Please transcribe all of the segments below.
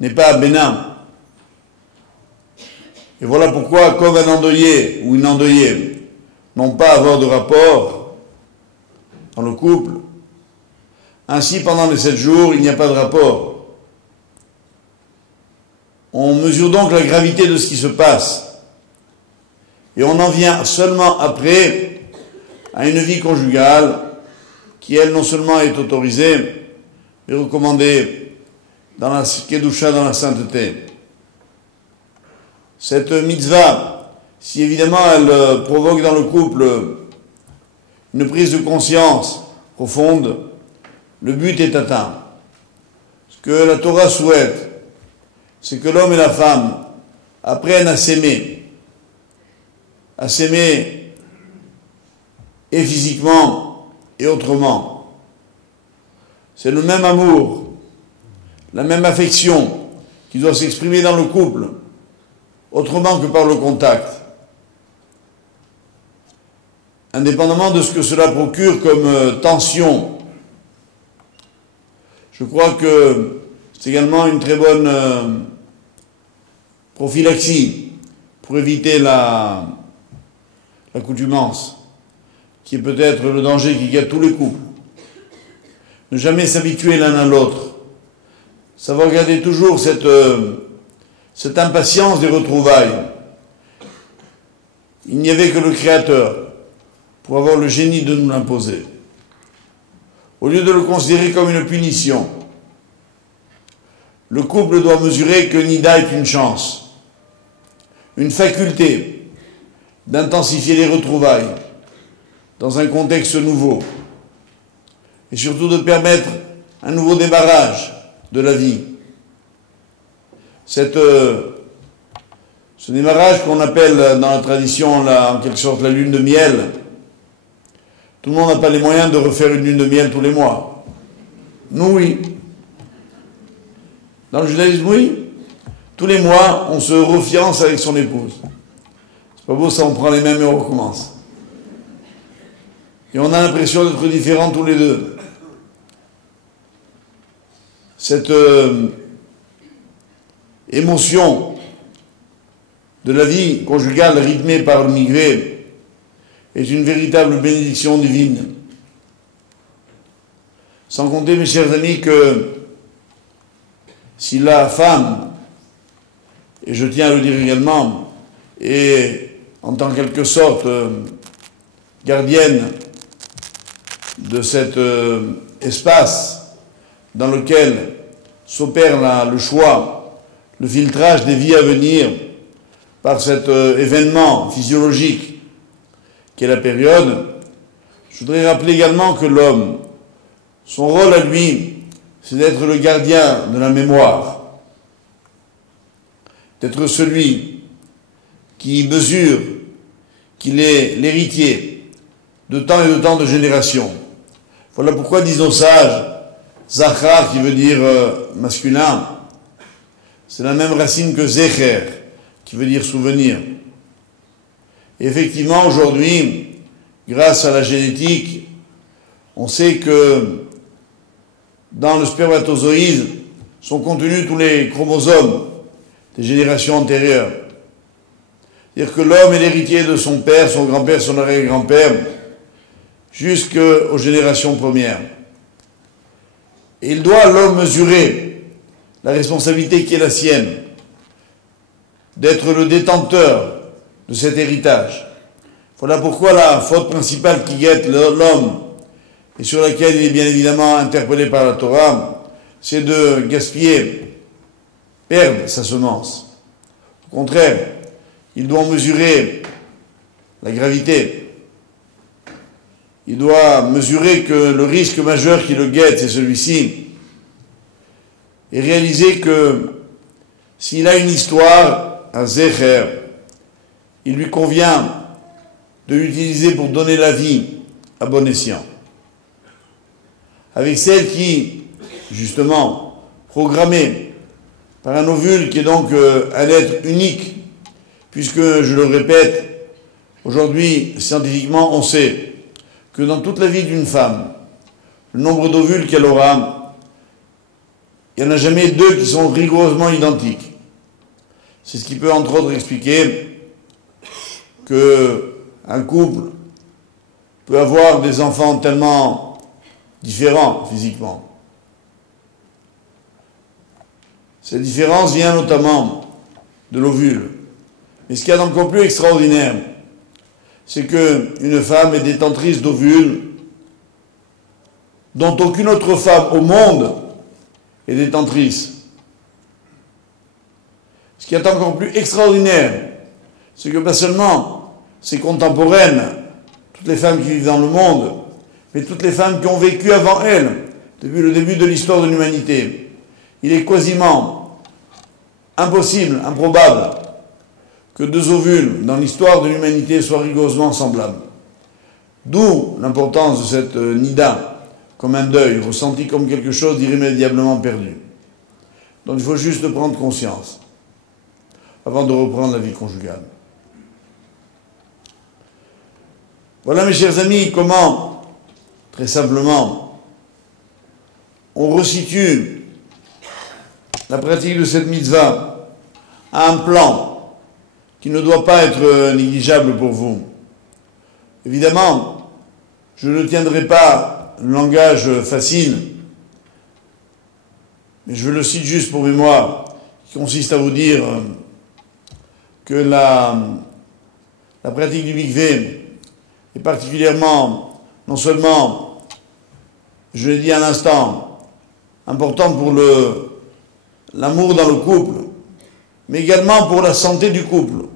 n'est pas bénin. Et voilà pourquoi, comme un endeuillé ou une endeuillée n'ont pas à avoir de rapport dans le couple, ainsi pendant les 7 jours, il n'y a pas de rapport. On mesure donc la gravité de ce qui se passe. Et on en vient seulement après à une vie conjugale qui, elle, non seulement est autorisée, mais recommandée dans la Kedusha, dans la sainteté. Cette mitzvah, si évidemment elle provoque dans le couple une prise de conscience profonde, le but est atteint. Ce que la Torah souhaite, c'est que l'homme et la femme apprennent à s'aimer et physiquement et autrement. C'est le même amour, la même affection qui doit s'exprimer dans le couple, autrement que par le contact. Indépendamment de ce que cela procure comme tension, je crois que c'est également une très bonne prophylaxie pour éviter l'accoutumance, qui est peut-être le danger qui guette tous les couples. Ne jamais s'habituer l'un à l'autre. Savoir garder toujours cette impatience des retrouvailles. Il n'y avait que le Créateur pour avoir le génie de nous l'imposer. Au lieu de le considérer comme une punition, le couple doit mesurer que Nida est une chance, une faculté d'intensifier les retrouvailles dans un contexte nouveau et surtout de permettre un nouveau démarrage de la vie. Ce démarrage qu'on appelle dans la tradition en quelque sorte la lune de miel, tout le monde n'a pas les moyens de refaire une lune de miel tous les mois. Nous, oui. Dans le judaïsme, oui. Tous les mois, on se refiance avec son épouse. C'est pas beau, ça, on prend les mêmes et on recommence. Et on a l'impression d'être différents tous les deux. Cette émotion de la vie conjugale rythmée par le migré est une véritable bénédiction divine. Sans compter, mes chers amis, que si la femme, et je tiens à le dire également, est en tant quelque sorte gardienne de cet espace dans lequel s'opère le choix, le filtrage des vies à venir par cet événement physiologique qu'est la période, je voudrais rappeler également que l'homme, son rôle à lui, c'est d'être le gardien de la mémoire, d'être celui qui mesure qu'il est l'héritier de tant et de tant de générations. Voilà pourquoi disent nos sages, Zachar qui veut dire masculin, c'est la même racine que Zecher qui veut dire souvenir. Et effectivement, aujourd'hui, grâce à la génétique, on sait que dans le spermatozoïde sont contenus tous les chromosomes des générations antérieures. C'est-à-dire que l'homme est l'héritier de son père, son grand-père, son arrière-grand-père, jusqu'aux générations premières. Et il doit, l'homme, mesurer la responsabilité qui est la sienne, d'être le détenteur de cet héritage. Voilà pourquoi la faute principale qui guette l'homme, et sur laquelle il est bien évidemment interpellé par la Torah, c'est de gaspiller, perdre sa semence. Au contraire, il doit mesurer la gravité. Il doit mesurer que le risque majeur qui le guette, c'est celui-ci, et réaliser que s'il a une histoire à Zecher, il lui convient de l'utiliser pour donner la vie à bon escient. Avec celle qui, justement, programmée par un ovule qui est donc un être unique, puisque, je le répète, aujourd'hui, scientifiquement, on sait que dans toute la vie d'une femme, le nombre d'ovules qu'elle aura il n'y en a jamais deux qui sont rigoureusement identiques. C'est ce qui peut entre autres expliquer qu'un couple peut avoir des enfants tellement différents physiquement. Cette différence vient notamment de l'ovule. Mais ce qu'il y a d'encore plus extraordinaire, c'est qu'une femme est détentrice d'ovules dont aucune autre femme au monde est détentrice. Ce qui est encore plus extraordinaire, c'est que pas seulement ses contemporaines, toutes les femmes qui vivent dans le monde, mais toutes les femmes qui ont vécu avant elle, depuis le début de l'histoire de l'humanité. Il est quasiment impossible, improbable, que deux ovules dans l'histoire de l'humanité soient rigoureusement semblables. D'où l'importance de cette nida, comme un deuil, ressenti comme quelque chose d'irrémédiablement perdu. Donc il faut juste prendre conscience, avant de reprendre la vie conjugale. Voilà, mes chers amis, comment, très simplement, on resitue la pratique de cette mitzvah à un plan qui ne doit pas être négligeable pour vous. Évidemment, je ne tiendrai pas le langage facile, mais je le cite juste pour mémoire, qui consiste à vous dire que la pratique du mikvé est particulièrement, non seulement, je l'ai dit à l'instant, importante pour l'amour dans le couple, mais également pour la santé du couple,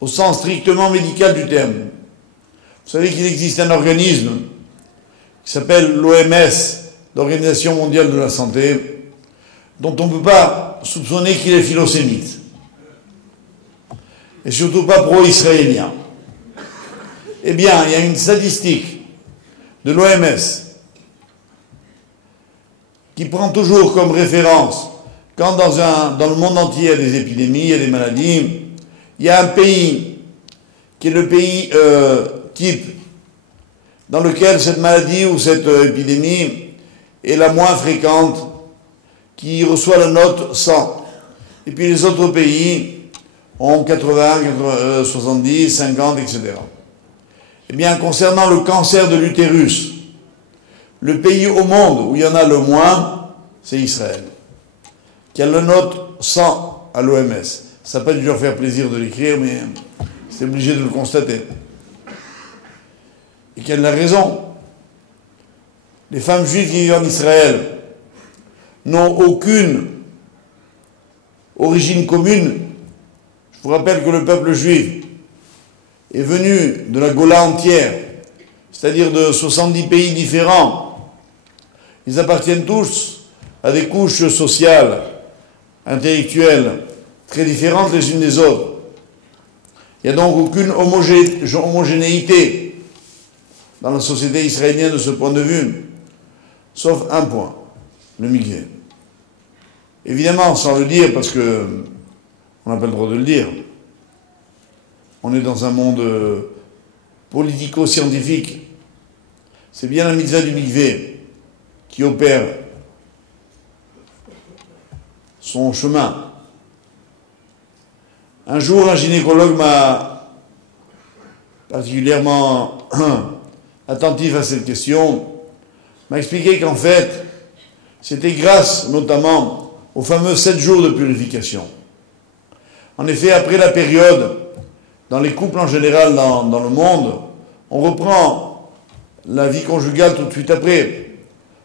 au sens strictement médical du terme. Vous savez qu'il existe un organisme qui s'appelle l'OMS, l'Organisation mondiale de la santé, dont on ne peut pas soupçonner qu'il est philosémite, et surtout pas pro-israélien. Eh bien, il y a une statistique de l'OMS qui prend toujours comme référence, quand dans le monde entier il y a des épidémies, il y a des maladies, il y a un pays qui est le pays type dans lequel cette maladie ou cette épidémie est la moins fréquente, qui reçoit la note 100. Et puis les autres pays ont 80, 70, 50, etc. Eh bien, concernant le cancer de l'utérus, le pays au monde où il y en a le moins, c'est Israël, qui a la note 100 à l'OMS. Ça n'a pas dû leur faire plaisir de l'écrire, mais c'est obligé de le constater. Et qu'elle a raison. Les femmes juives qui vivent en Israël n'ont aucune origine commune. Je vous rappelle que le peuple juif est venu de la Gola entière, c'est-à-dire de 70 pays différents. Ils appartiennent tous à des couches sociales, intellectuelles, très différentes les unes des autres. Il n'y a donc aucune homogénéité dans la société israélienne de ce point de vue, sauf un point, le mikvé. Évidemment, sans le dire, parce que on n'a pas le droit de le dire, on est dans un monde politico-scientifique. C'est bien la mitzvah du mikvé qui opère son chemin. Un jour, un gynécologue m'a particulièrement attentif à cette question, m'a expliqué qu'en fait, c'était grâce notamment aux fameux 7 jours de purification. En effet, après la période, dans les couples en général dans le monde, on reprend la vie conjugale tout de suite après.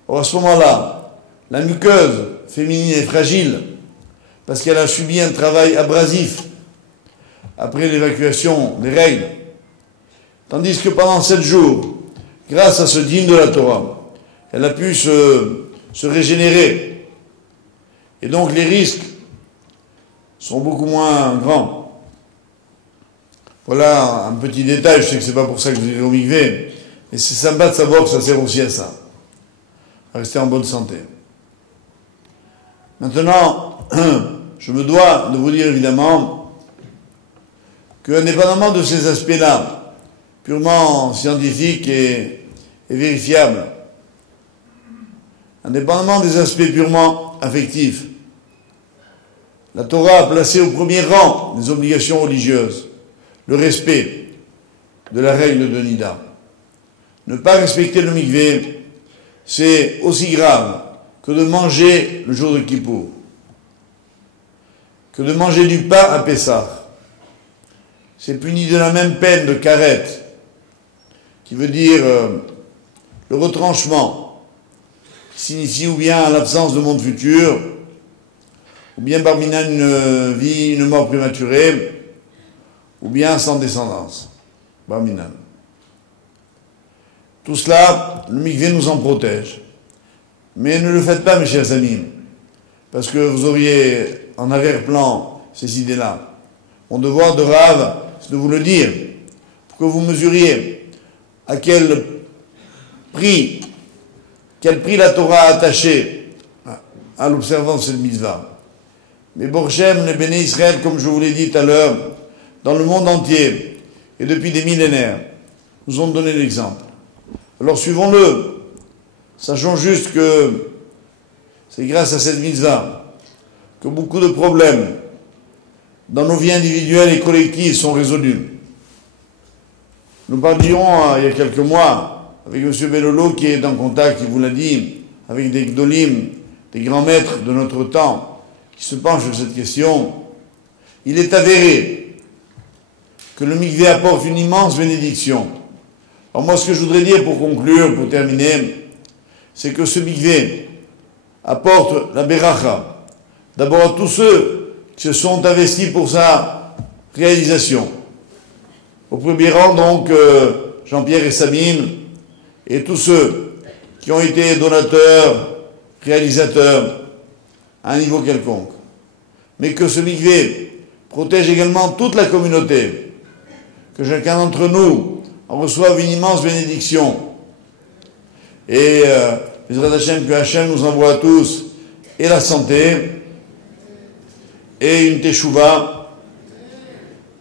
Or, à ce moment-là, la muqueuse féminine est fragile parce qu'elle a subi un travail abrasif après l'évacuation des règles. Tandis que pendant 7 jours, grâce à ce dîme de la Torah, elle a pu se régénérer. Et donc les risques sont beaucoup moins grands. Voilà un petit détail, je sais que c'est pas pour ça que vous irez au mikvé, mais c'est sympa de savoir que ça sert aussi à ça, à rester en bonne santé. Maintenant, je me dois de vous dire évidemment que, indépendamment de ces aspects-là, purement scientifiques et vérifiables, indépendamment des aspects purement plan affectif. La Torah a placé au premier rang des obligations religieuses le respect de la règle de Nida. Ne pas respecter le mikvé, c'est aussi grave que de manger le jour de Kippour, que de manger du pain à Pessah. C'est puni de la même peine de karet, qui veut dire le retranchement, qui signifie ou bien l'absence de monde futur, ou bien parmina une mort prématurée, ou bien sans descendance. Barminan. Tout cela, le mikvé nous en protège. Mais ne le faites pas, mes chers amis, parce que vous auriez en arrière-plan ces idées-là. Mon devoir de Rav, c'est de vous le dire, pour que vous mesuriez à quel prix la Torah a attaché à l'observance de cette mitzvah. Mais Borchem, les Béné Israël, comme je vous l'ai dit tout à l'heure, dans le monde entier, et depuis des millénaires, nous ont donné l'exemple. Alors suivons-le. Sachons juste que c'est grâce à cette mitzvah que beaucoup de problèmes dans nos vies individuelles et collectives sont résolus. Nous parlions il y a quelques mois avec M. Bellolo qui est en contact, il vous l'a dit, avec des gdolim, des grands maîtres de notre temps qui se penchent sur cette question. Il est avéré que le mikvé apporte une immense bénédiction. Alors moi, ce que je voudrais dire pour conclure, pour terminer, c'est que ce mikvé apporte la beracha, d'abord à tous ceux qui se sont investis pour sa réalisation. Au premier rang, donc, Jean-Pierre et Sabine, et tous ceux qui ont été donateurs, réalisateurs, à un niveau quelconque. Mais que ce mikvé protège également toute la communauté, que chacun d'entre nous en reçoive une immense bénédiction. Et les Hashem, que Hachem nous envoie à tous, et la santé, et une teshuva,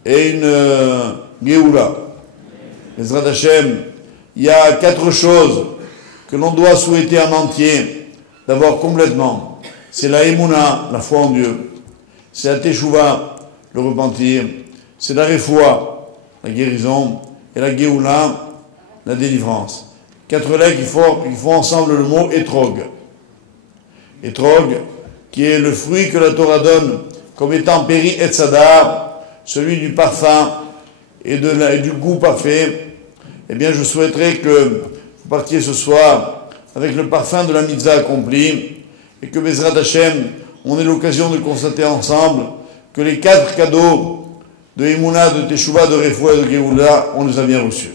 et une geoula. Les Hashem, il y a 4 choses que l'on doit souhaiter en entier d'avoir complètement. C'est la émouna, la foi en Dieu. C'est la teshuva, le repentir. C'est la refoua, la guérison. Et la geoula, la délivrance. 4 lettres qui font ensemble le mot etrog. Etrog, qui est le fruit que la Torah donne comme étant péri et tzadar, celui du parfum et du goût parfait. Eh bien, je souhaiterais que vous partiez ce soir avec le parfum de la mitzvah accomplie et que Bezrat Hashem, on ait l'occasion de constater ensemble que les 4 cadeaux de Emouna, de Teshuva, de Refoua et de Geoula, on les a bien reçus.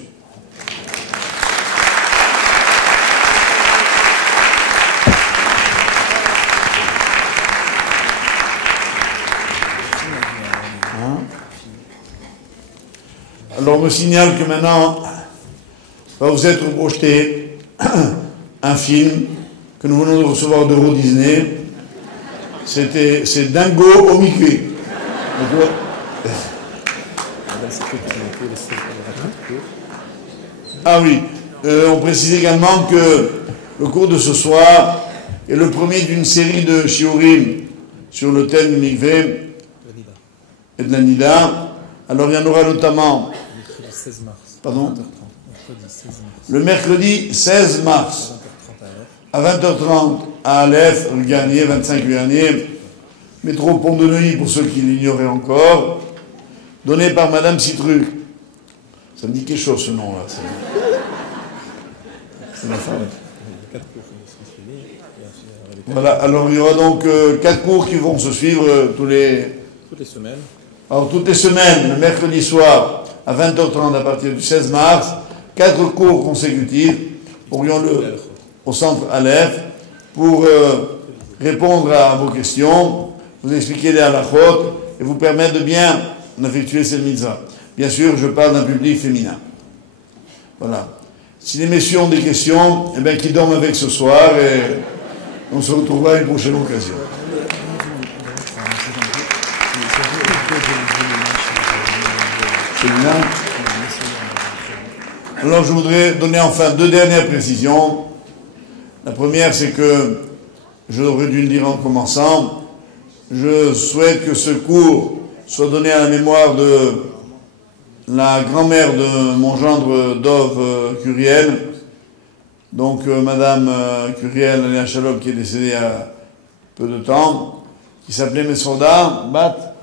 Alors on me signale que maintenant va vous être projeté un film que nous venons de recevoir d'Euro Disney. C'est Dingo au mikvé. Ah oui, on précise également que le cours de ce soir est le premier d'une série de shiurim sur le thème du mikvé et de la Nida. Alors il y en aura notamment pardon, le mercredi 16 mars à 20h30 à Aleph, le Garnier, 25 Garnier, métro Pont de Neuilly pour ceux qui l'ignoraient encore, donné par Madame Citruc. Ça me dit quelque chose ce nom-là. C'est ma femme. Voilà, alors il y aura donc 4 cours qui vont se suivre toutes les semaines. Alors toutes les semaines, le mercredi soir à 20h30 à partir du 16 mars, 4 cours consécutifs, aurions-le au centre Aleph, pour répondre à vos questions, vous expliquer les halachot et vous permettre de bien effectuer cette mitzvah. Bien sûr, je parle d'un public féminin. Voilà. Si les messieurs ont des questions, eh bien, qu'ils dorment avec ce soir et on se retrouvera à une prochaine occasion. Alors, je voudrais donner enfin 2 dernières précisions. La première, c'est que j'aurais dû le dire en commençant, je souhaite que ce cours soit donné à la mémoire de la grand-mère de mon gendre Dov Curiel, donc Madame Curiel, Aléa Shalom, qui est décédée il y a peu de temps, qui s'appelait Mesoda Bat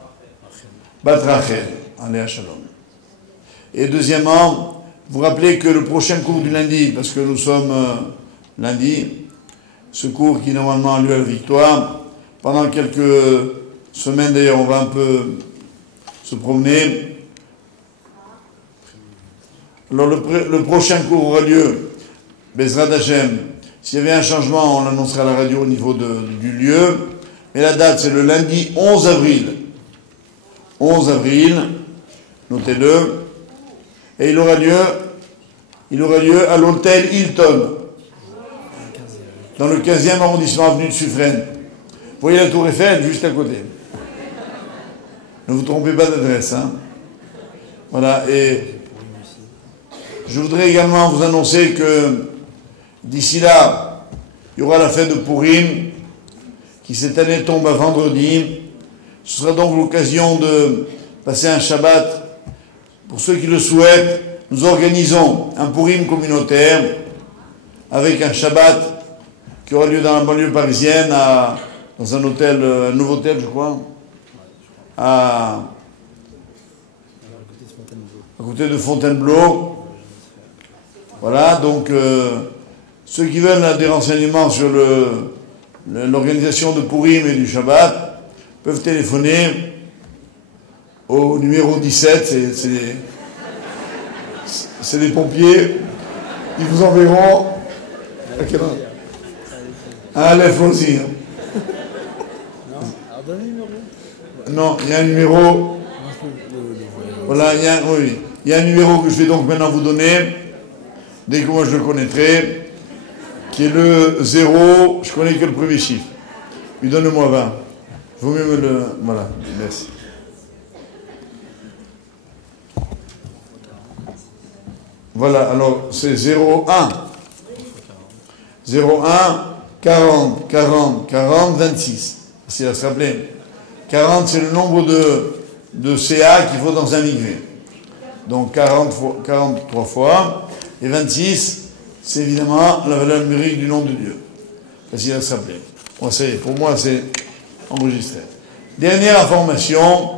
Rachel, Aléa Shalom. Et deuxièmement, vous rappelez que le prochain cours du lundi, parce que nous sommes lundi, ce cours qui normalement a lieu à la Victoire, pendant quelques semaines d'ailleurs, on va un peu se promener. Alors le prochain cours aura lieu, Bezrat Hashem. S'il y avait un changement, on l'annoncera à la radio au niveau du lieu. Mais la date, c'est le lundi 11 avril. 11 avril, notez-le. Et il aura lieu à l'hôtel Hilton, dans le 15e arrondissement, avenue de Suffren. Vous voyez la tour Eiffel, juste à côté. Ne vous trompez pas d'adresse, hein. Voilà, et je voudrais également vous annoncer que d'ici là, il y aura la fête de Purim, qui cette année tombe à vendredi. Ce sera donc l'occasion de passer un Shabbat. Pour ceux qui le souhaitent, nous organisons un Purim communautaire avec un Shabbat qui aura lieu dans la banlieue parisienne, dans un hôtel, un nouveau hôtel, je crois, à côté de Fontainebleau. Voilà, donc ceux qui veulent des renseignements sur l'organisation de Purim et du Shabbat peuvent téléphoner au numéro 17, c'est des pompiers, ils vous enverront à quelle heure? À Aleph aussi. Non, il y a un numéro. Voilà, il y a un numéro que je vais donc maintenant vous donner, dès que moi je le connaîtrai, qui est le 0, je connais que le premier chiffre. Lui donne-moi 20. Il vaut mieux me le... Voilà, merci. Voilà, alors c'est 01 40 40 40 26. C'est à se rappeler. 40, c'est le nombre de CA qu'il faut dans un mikvé. Donc 43 fois. Et 26, c'est évidemment la valeur numérique du nom de Dieu. Facile à se rappeler. Bon, pour moi, c'est enregistré. Dernière information.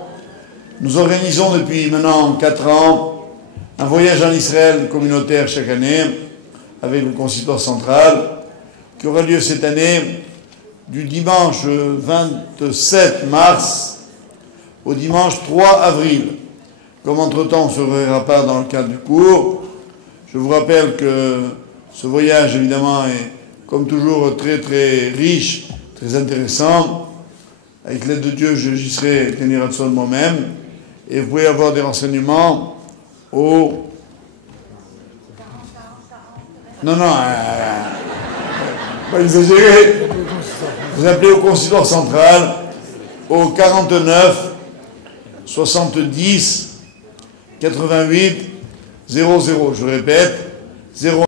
Nous organisons depuis maintenant 4 ans un voyage en Israël communautaire chaque année avec le consistoire central qui aura lieu cette année du dimanche 27 mars au dimanche 3 avril. Comme entre-temps on ne se reverra pas dans le cadre du cours, je vous rappelle que ce voyage évidemment est comme toujours très très riche, très intéressant. Avec l'aide de Dieu, j'y serai tenir à sol moi-même et vous pouvez avoir des renseignements au... Non, pas exagérer. Vous appelez au consistoire central au 49 70 88 00. Je répète, 0